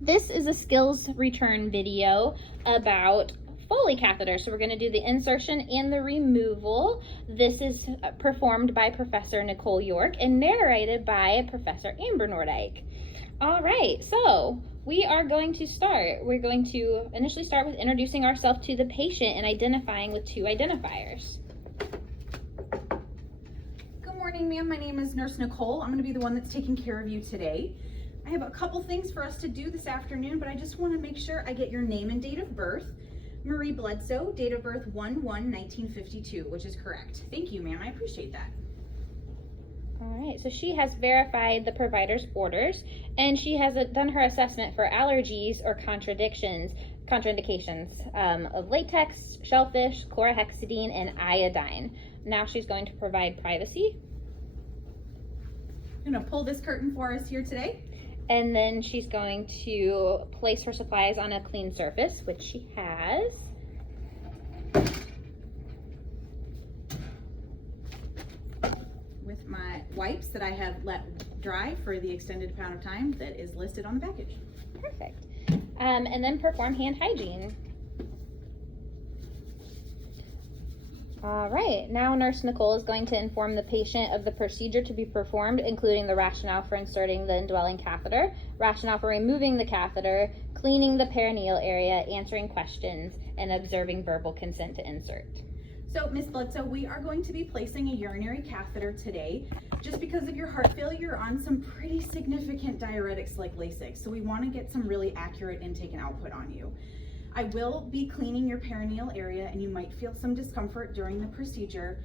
This is a skills return video about Foley catheter. So we're going to do the insertion and the removal. This is performed by Professor Nicole York and narrated by Professor Amber Nordyke. All right, so we are going to start. We're going to initially start with introducing ourselves to the patient and identifying with 2 identifiers. Good morning, ma'am. My name is Nurse Nicole. I'm going to be the one that's taking care of you today. I have a couple things for us to do this afternoon, but I just want to make sure I get your name and date of birth. Marie Bledsoe, date of birth 1/1/1952, which is correct. Thank you, ma'am. I appreciate that. All right, so she has verified the provider's orders, and she has done her assessment for allergies or contraindications of latex, shellfish, chlorhexidine, and iodine. Now she's going to provide privacy. I'm going to pull this curtain for us here today. And then she's going to place her supplies on a clean surface, which she has. With my wipes that I have let dry for the extended amount of time that is listed on the package. Perfect. And then perform hand hygiene. All right, now Nurse Nicole is going to inform the patient of the procedure to be performed, including the rationale for inserting the indwelling catheter, rationale for removing the catheter, cleaning the perineal area, answering questions, and observing verbal consent to insert. So, Ms. Bledsoe, we are going to be placing a urinary catheter today. Just because of your heart failure, you're on some pretty significant diuretics like Lasix, so we want to get some really accurate intake and output on you. I will be cleaning your perineal area, and you might feel some discomfort during the procedure,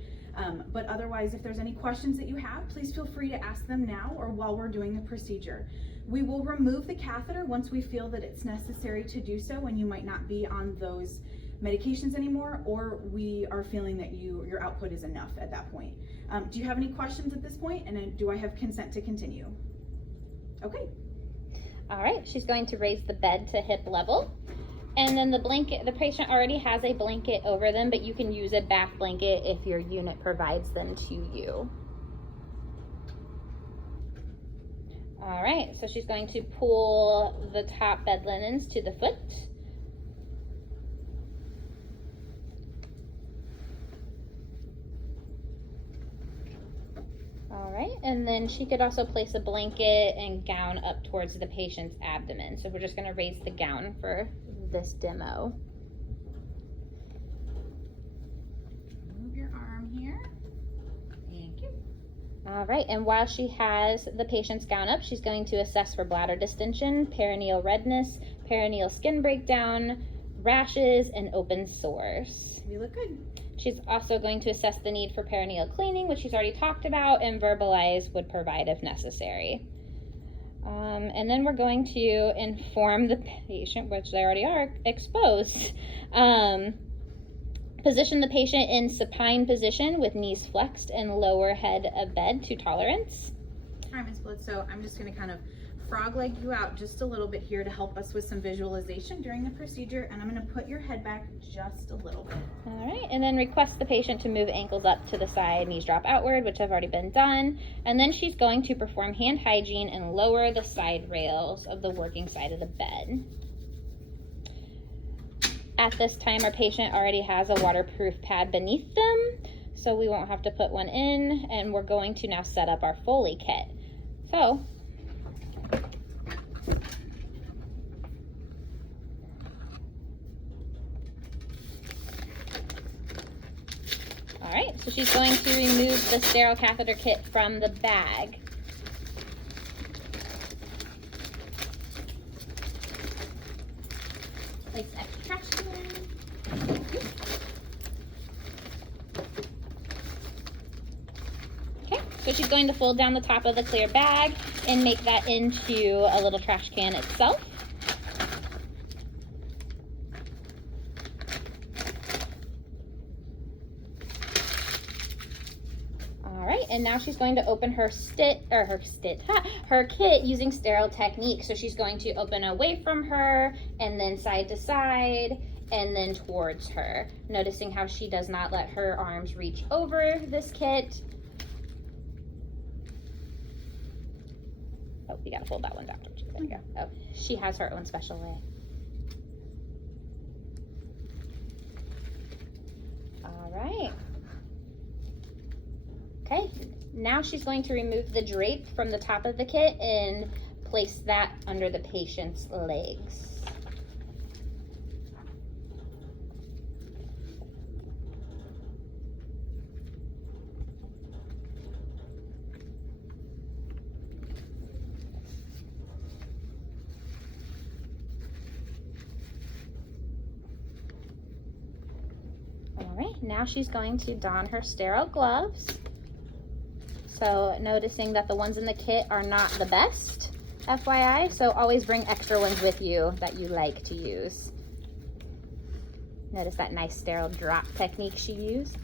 but otherwise, if there's any questions that you have, please feel free to ask them now or while we're doing the procedure. We will remove the catheter once we feel that it's necessary to do so, and you might not be on those medications anymore, or we are feeling that your output is enough at that point. Do you have any questions at this point? And then do I have consent to continue? Okay. All right, she's going to raise the bed to hip level. And then the blanket, the patient already has a blanket over them, but you can use a bath blanket if your unit provides them to you. All right, so she's going to pull the top bed linens to the foot. All right, and then she could also place a blanket and gown up towards the patient's abdomen. So we're just going to raise the gown for this demo. Move your arm here. Thank you. All right, and while she has the patient's gown up, she's going to assess for bladder distension, perineal redness, perineal skin breakdown, rashes, and open sores. You look good. She's also going to assess the need for perineal cleaning, which she's already talked about, and verbalize would provide if necessary. And then we're going to inform the patient, which they already are exposed. Position the patient in supine position with knees flexed and lower head of bed to tolerance. All right, Ms. Bledsoe, I'm just going to kind of frog leg you out just a little bit here to help us with some visualization during the procedure, and I'm going to put your head back just a little bit. All right, and then request the patient to move ankles up to the side, knees drop outward, which have already been done. And then she's going to perform hand hygiene and lower the side rails of the working side of the bed. At this time, our patient already has a waterproof pad beneath them, so we won't have to put one in, and we're going to now set up our Foley kit. So, all right, so she's going to remove the sterile catheter kit from the bag. Place extra trash can. Okay, so she's going to fold down the top of the clear bag and make that into a little trash can itself. All right, and now she's going to open her kit using sterile technique. So she's going to open away from her and then side to side and then towards her, noticing how she does not let her arms reach over this kit. Oh, you gotta fold that one down. There you go. Oh, she has her own special way. All right. Okay, now she's going to remove the drape from the top of the kit and place that under the patient's legs. All right, now she's going to don her sterile gloves. So noticing that the ones in the kit are not the best, FYI, so always bring extra ones with you that you like to use. Notice that nice sterile drop technique she used.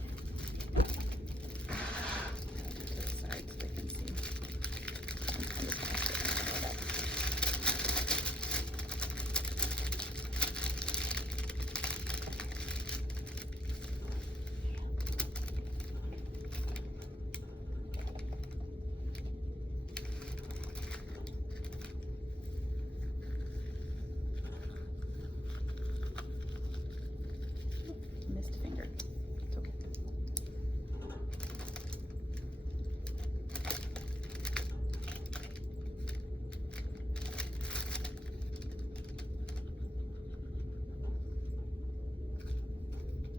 Missed a finger. It's okay.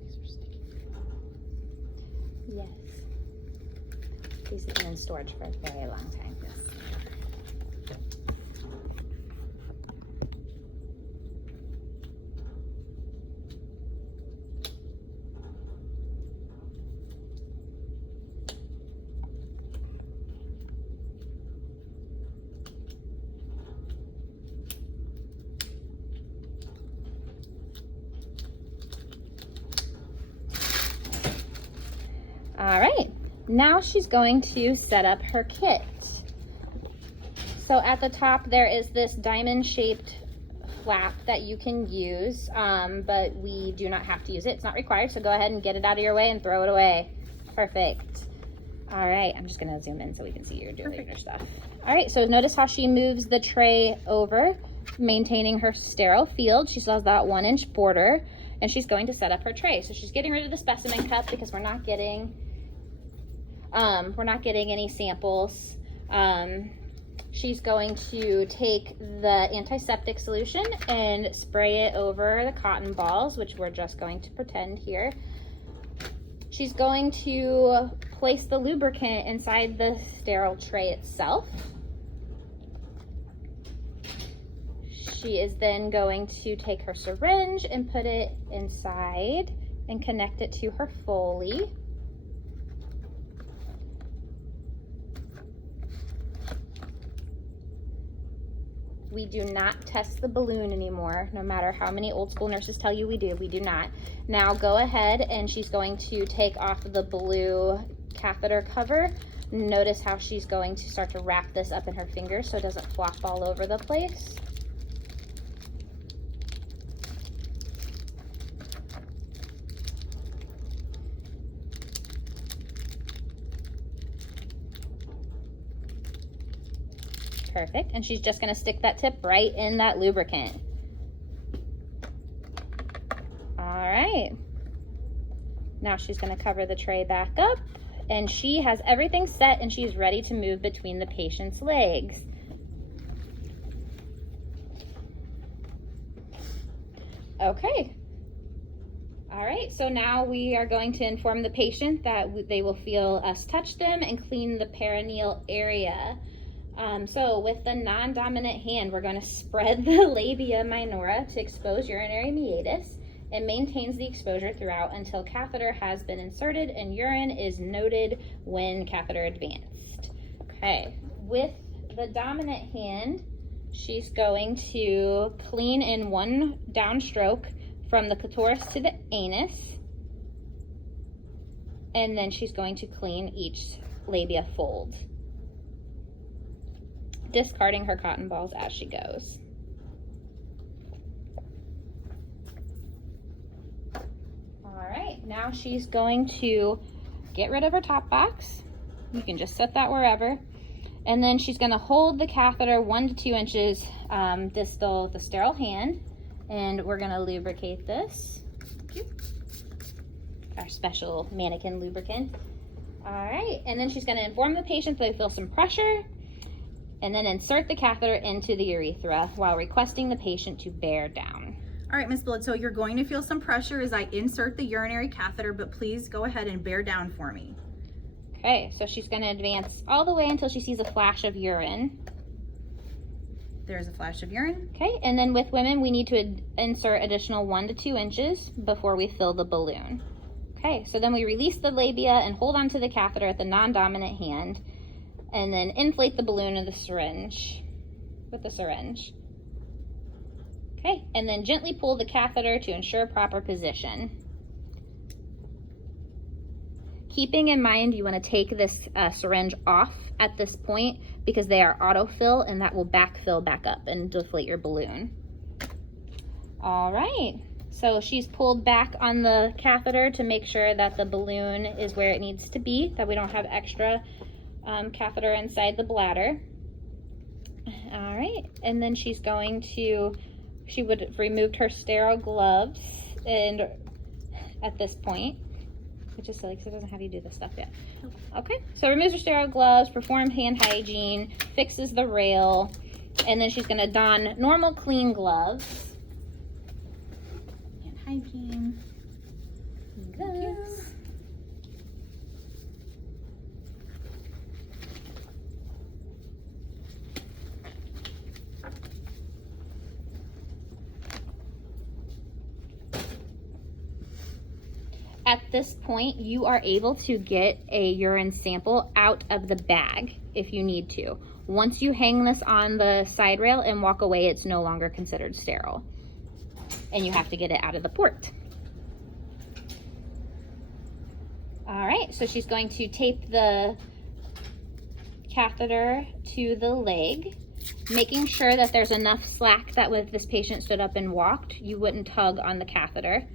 These are sticky. Yes. These have been in storage for a very long time. Yes. All right, now she's going to set up her kit. So at the top there is this diamond shaped flap that you can use, but we do not have to use it. It's not required, so go ahead and get it out of your way and throw it away. Perfect. All right, I'm just gonna zoom in so we can see you're doing your stuff. All right, so notice how she moves the tray over, maintaining her sterile field. She still has that 1-inch border, and she's going to set up her tray. So she's getting rid of the specimen cup because we're not getting any samples. She's going to take the antiseptic solution and spray it over the cotton balls, which we're just going to pretend here. She's going to place the lubricant inside the sterile tray itself. She is then going to take her syringe and put it inside and connect it to her Foley. We do not test the balloon anymore, no matter how many old school nurses tell you we do not. Now go ahead, and she's going to take off the blue catheter cover. Notice how she's going to start to wrap this up in her fingers so it doesn't flop all over the place. Perfect, and she's just gonna stick that tip right in that lubricant. All right, now she's gonna cover the tray back up, and she has everything set and she's ready to move between the patient's legs. Okay. All right, so now we are going to inform the patient that they will feel us touch them and clean the perineal area. So with the non-dominant hand, we're going to spread the labia minora to expose urinary meatus. It maintains the exposure throughout until catheter has been inserted and urine is noted when catheter advanced. Okay, with the dominant hand, she's going to clean in one downstroke from the clitoris to the anus, and then she's going to clean each labia fold, discarding her cotton balls as she goes. All right, now she's going to get rid of her top box. You can just set that wherever. And then she's going to hold the catheter 1 to 2 inches distal with a sterile hand. And we're going to lubricate this. Our special mannequin lubricant. All right, and then she's going to inform the patient that they feel some pressure, and then insert the catheter into the urethra while requesting the patient to bear down. All right, Ms. Bledsoe, you're going to feel some pressure as I insert the urinary catheter, but please go ahead and bear down for me. Okay, so she's going to advance all the way until she sees a flash of urine. There's a flash of urine. Okay, and then with women, we need to insert additional 1 to 2 inches before we fill the balloon. Okay, so then we release the labia and hold onto the catheter with the non-dominant hand, and then inflate the balloon with the syringe. Okay, and then gently pull the catheter to ensure proper position. Keeping in mind you want to take this syringe off at this point because they are autofill, and that will backfill back up and deflate your balloon. All right, so she's pulled back on the catheter to make sure that the balloon is where it needs to be, that we don't have extra catheter inside the bladder. All right, and then she would have removed her sterile gloves, and at this point, which is silly because it doesn't have you do this stuff yet. Okay, so removes her sterile gloves, performs hand hygiene, fixes the rail, and then she's gonna don normal clean gloves. Hand hygiene. Gloves. At this point, you are able to get a urine sample out of the bag if you need to. Once you hang this on the side rail and walk away, it's no longer considered sterile. And you have to get it out of the port. All right, so she's going to tape the catheter to the leg, making sure that there's enough slack that if this patient stood up and walked, you wouldn't tug on the catheter.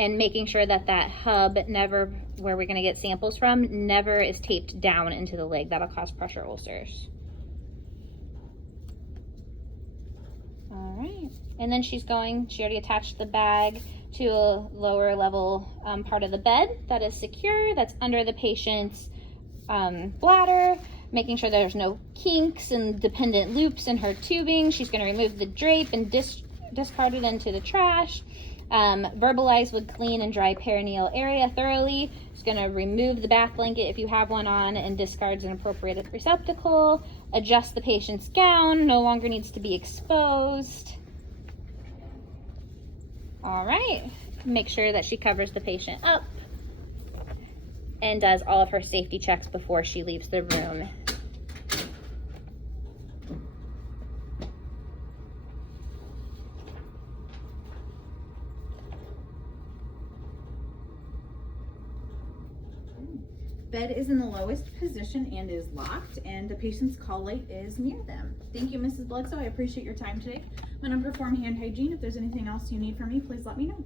And making sure that that hub never, where we're gonna get samples from, never is taped down into the leg. That'll cause pressure ulcers. All right, and then she already attached the bag to a lower level part of the bed that is secure, that's under the patient's bladder, making sure there's no kinks and dependent loops in her tubing. She's gonna remove the drape and discard it into the trash. Verbalize with clean and dry perineal area thoroughly. It's going to remove the bath blanket if you have one on and discards an appropriate receptacle. Adjust the patient's gown, no longer needs to be exposed. All right, make sure that she covers the patient up and does all of her safety checks before she leaves the room. Bed is in the lowest position and is locked, and the patient's call light is near them. Thank you, Mrs. Bledsoe. I appreciate your time today. I'm going to perform hand hygiene. If there's anything else you need from me, please let me know.